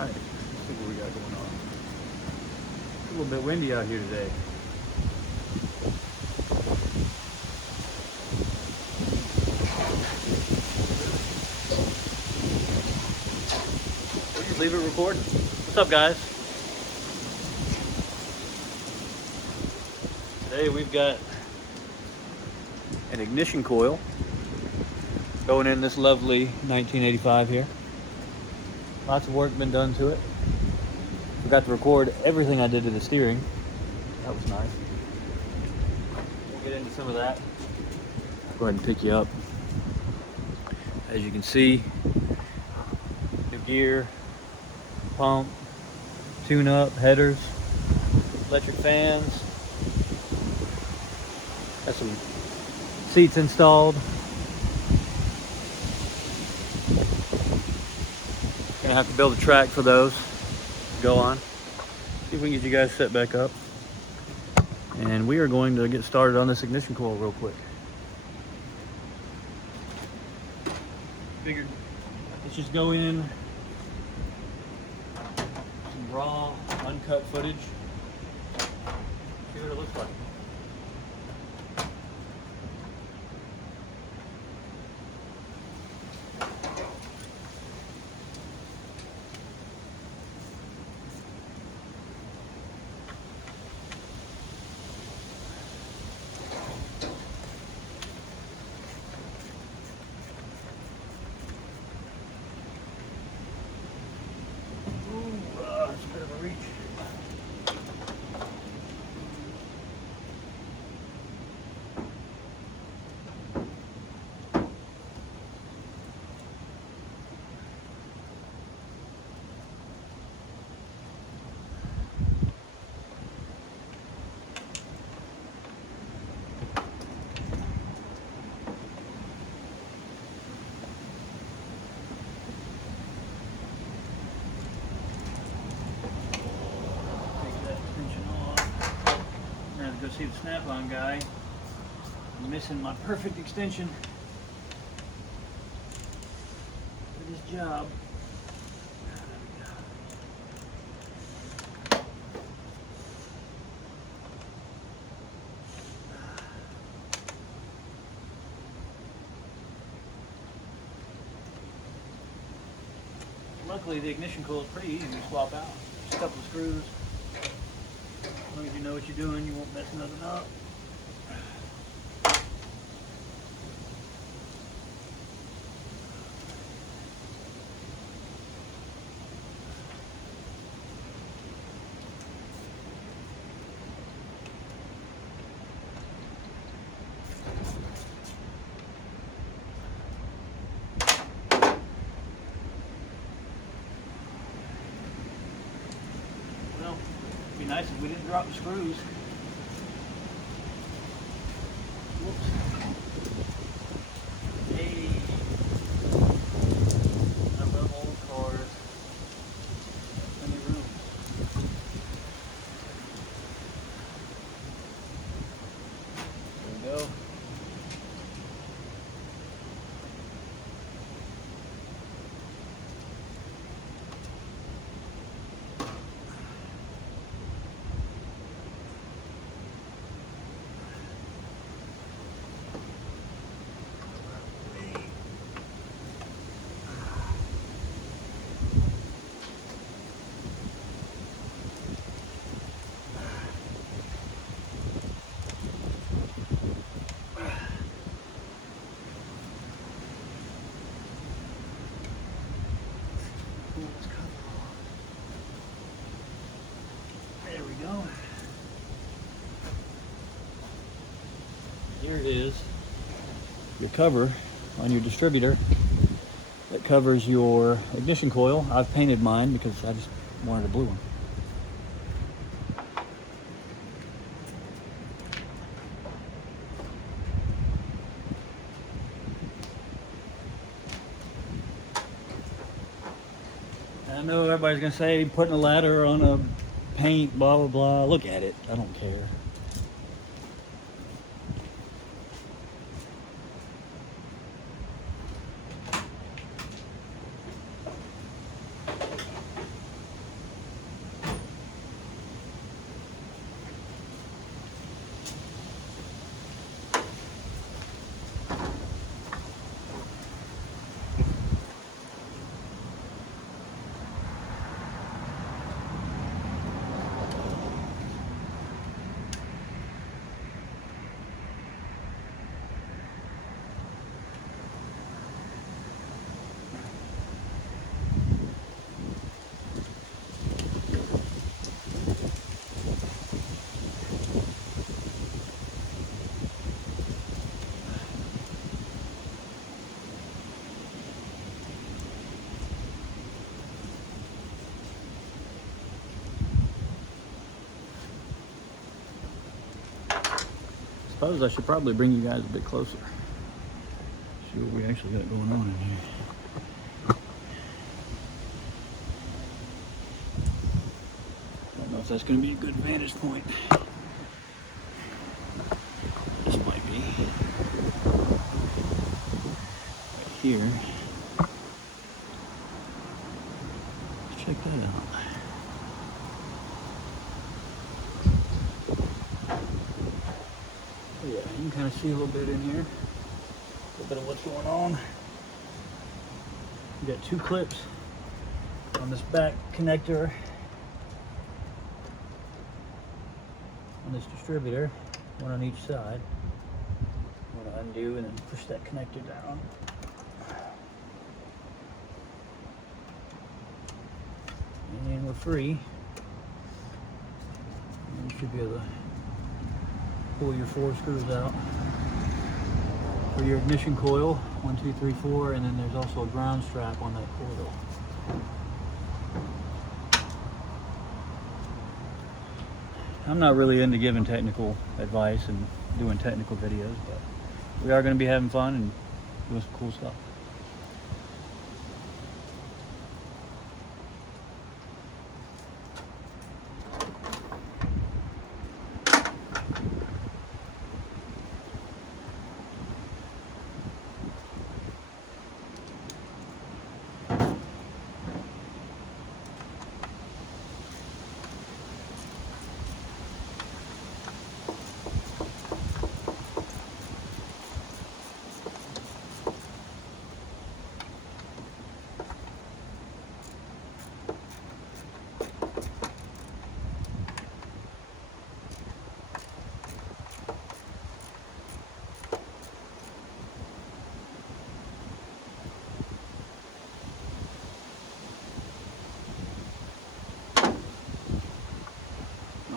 Alright, let's see what we got going on. It's a little bit windy out here today. We'll just leave it recording. What's up, guys? Today we've got an ignition coil going in this lovely 1985 here. Lots of work been done to it. Forgot to record everything I did to the steering. That was nice. We'll get into some of that. I'll go ahead and pick you up. As you can see, new gear, pump, tune-up, headers, electric fans. Got some seats installed. Gonna have to build a track for those to go on. See if we can get you guys set back up. And we are going to get started on this ignition coil real quick. Figured let's just go in some raw, uncut footage. See what it looks like. It's a bit of a reach. Go see the snap-on guy. I'm missing my perfect extension for this job. Luckily, the ignition coil is pretty easy to swap out. Just a couple of screws. As long as you know what you're doing, you won't mess nothing up. Well, it'd be nice if we didn't drop the screws. Whoops. Hey. I love old cars. Plenty of room. There we go. There we go. Here it is. Your cover on your distributor that covers your ignition coil. I've painted mine because I just wanted a blue one. I know everybody's gonna say putting a ladder on a paint, blah blah blah. Look at it. I don't care. suppose I should probably bring you guys a bit closer. See what we actually got going on in here. Don't know if that's going to be a good vantage point. This might be. Right here. Let's check that out. Yeah, you can kind of see a little bit in here. A little bit of what's going on. We got two clips on this back connector on this distributor, one on each side. I'm going to undo and then push that connector down. And we're free. And you should be able to pull your 4 screws out for your ignition coil, 1, 2, 3, 4, and then there's also a ground strap on that coil. I'm not really into giving technical advice and doing technical videos, but we are going to be having fun and doing some cool stuff.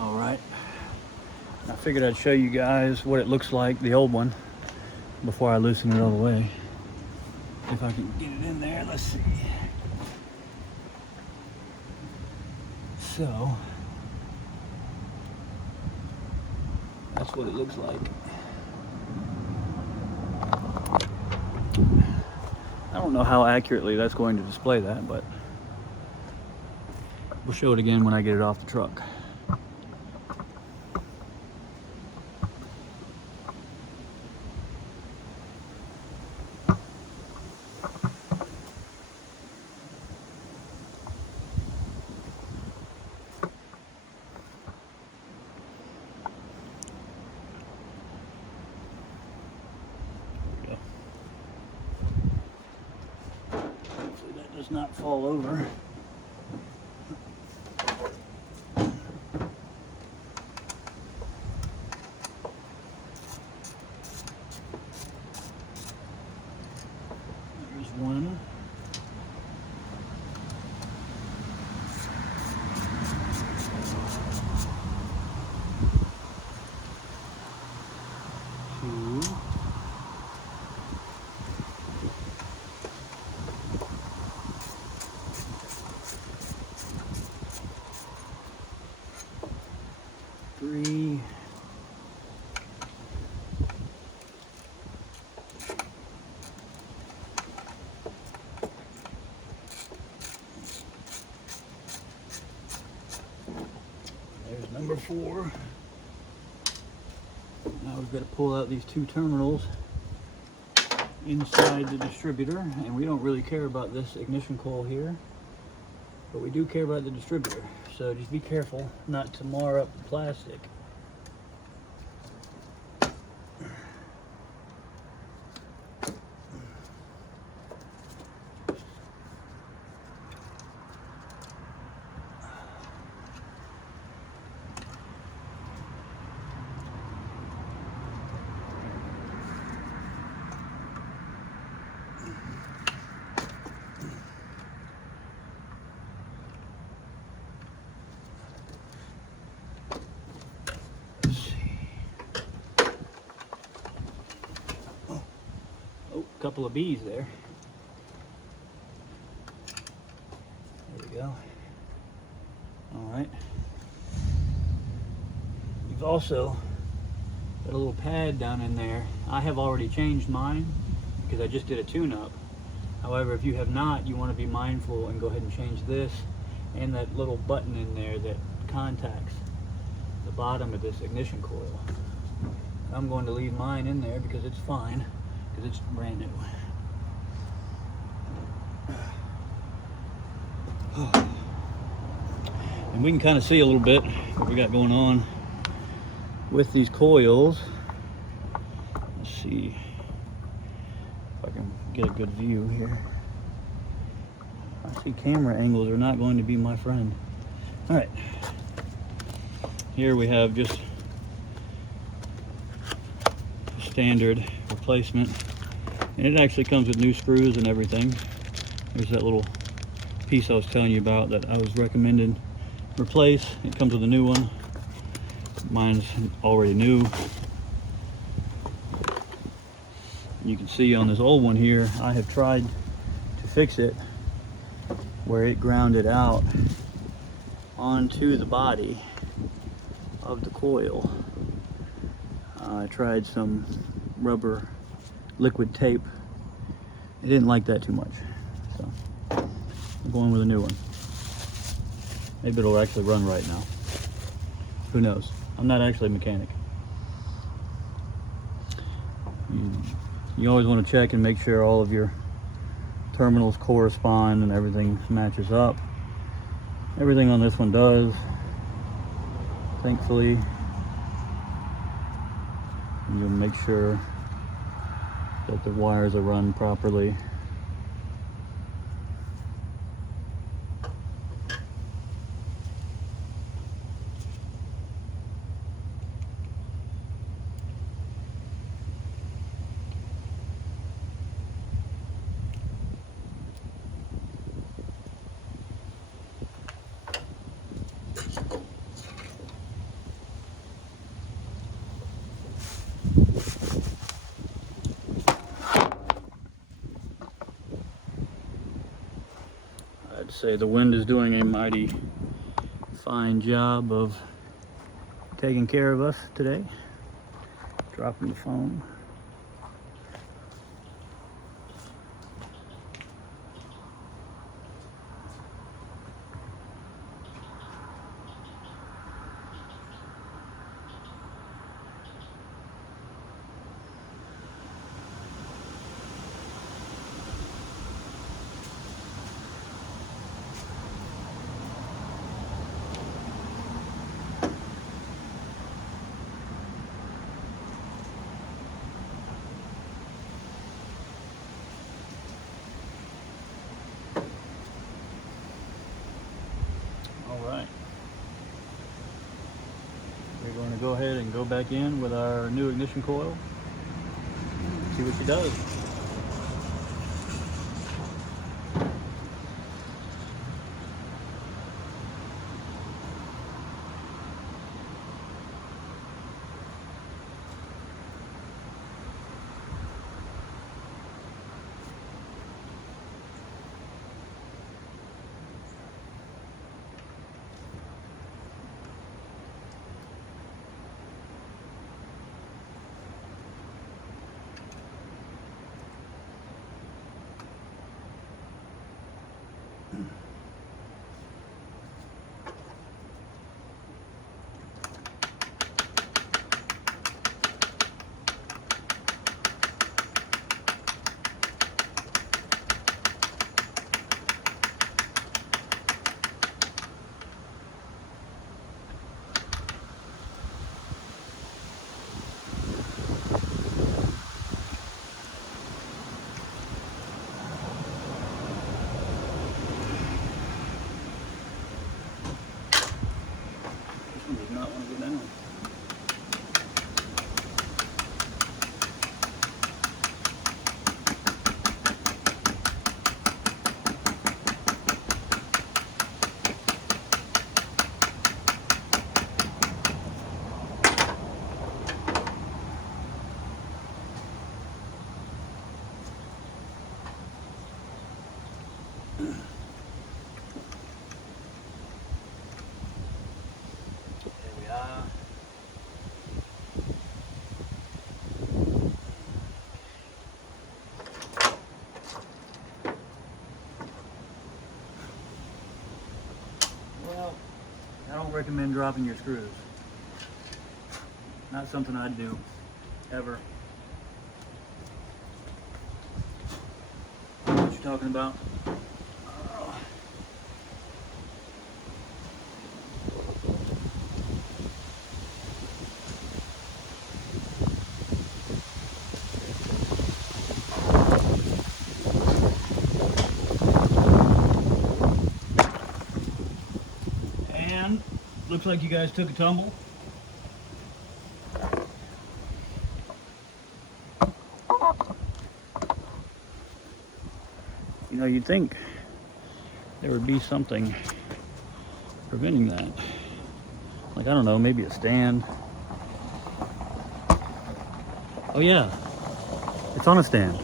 All right, I figured I'd show you guys what it looks like, the old one, before I loosen it all the way. If I can get it in there, let's see. So, that's what it looks like. I don't know how accurately that's going to display that, but we'll show it again when I get it off the truck. Does not fall over. There's one. Two. 3. There's number 4. Now we've got to pull out these 2 terminals inside the distributor, and we don't really care about this ignition coil here, but we do care about the distributor. So just be careful not to mar up the plastic. Couple of bees there. There we go. All right. You've also Got a little pad down in there. I have already changed mine because I just did a tune-up. However, if you have not, you want to be mindful and go ahead and change this and that little button in there that contacts the bottom of this ignition coil. I'm going to leave mine in there because it's fine, because it's brand new. And we can kind of see a little bit what we got going on with these coils. Let's see if I can get a good view here. I see camera angles are not going to be my friend. All right, here we have just standard replacement, and it actually comes with new screws and everything. There's that little piece I was telling you about that I was recommending replace. It comes with a new one. Mine's already new. You can see on this old one here, I have tried to fix it where it grounded out onto the body of the coil. I tried some rubber liquid tape. I didn't like that too much, so I'm going with a new one. Maybe it'll actually run right now. Who knows? I'm not actually a mechanic. You always want to check and make sure all of your terminals correspond and everything matches up. Everything on this one does, thankfully. And you'll make sure that the wires are run properly. I'd say the wind is doing a mighty fine job of taking care of us today. Dropping the phone. Alright, we're going to go ahead and go back in with our new ignition coil, see what she does. recommend dropping your screws. Not something I'd do, ever. I know what you're talking about. And looks like you guys took a tumble. You know, you'd think there would be something preventing that. Like, I don't know, maybe a stand. Oh yeah, it's on a stand.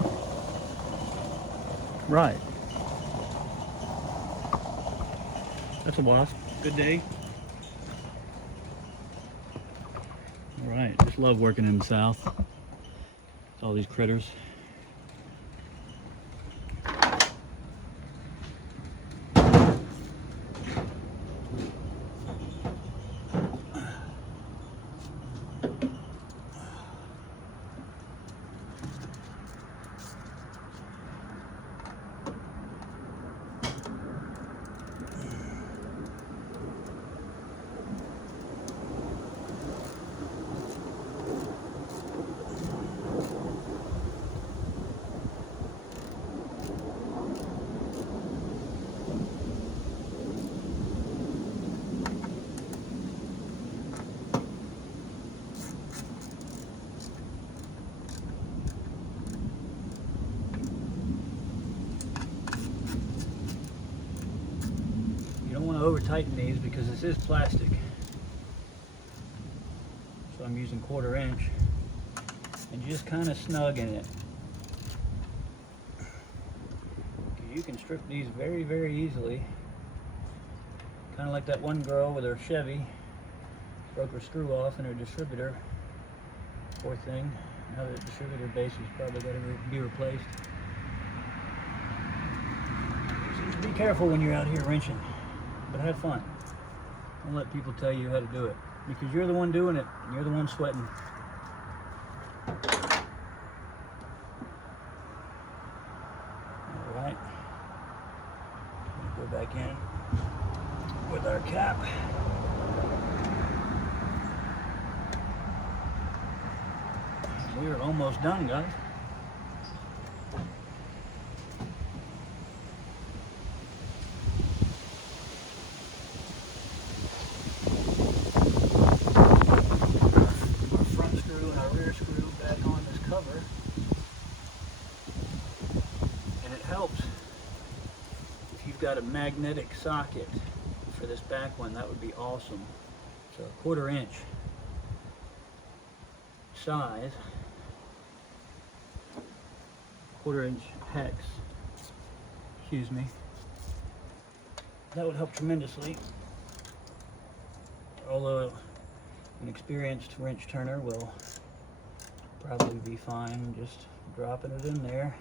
Right. That's a wasp. Good day. All right, just love working in the South. All these critters. Over tighten these because this is plastic, so I'm using 1/4 inch, and just kind of snug in it. You can strip these very, very easily, kind of like that one girl with her Chevy, broke her screw off in her distributor. Poor thing. Now the distributor base has probably got to be replaced. So just be careful when you're out here wrenching. But have fun. Don't let people tell you how to do it, because you're the one doing it and you're the one sweating. All right. Go back in with our cap. We're almost done, guys. And it helps if you've got a magnetic socket for this back one. That would be awesome. So 1/4 inch size, 1/4 inch hex, excuse me. That would help tremendously. Although an experienced wrench turner will probably be fine just dropping it in there.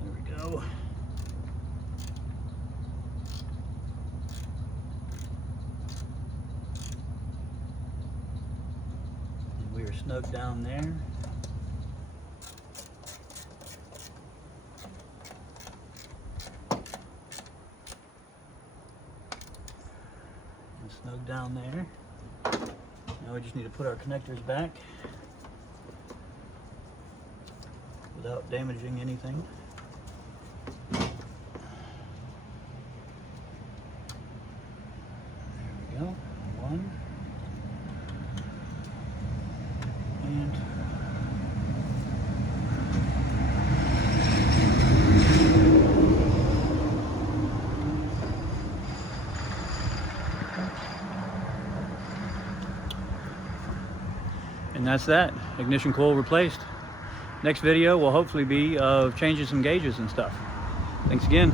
There we go. And we are snug down there. Snug down there. Now we just need to put our connectors back without damaging anything. There we go. One. And that's that. Ignition coil replaced. Next video will hopefully be of changing some gauges and stuff. Thanks again.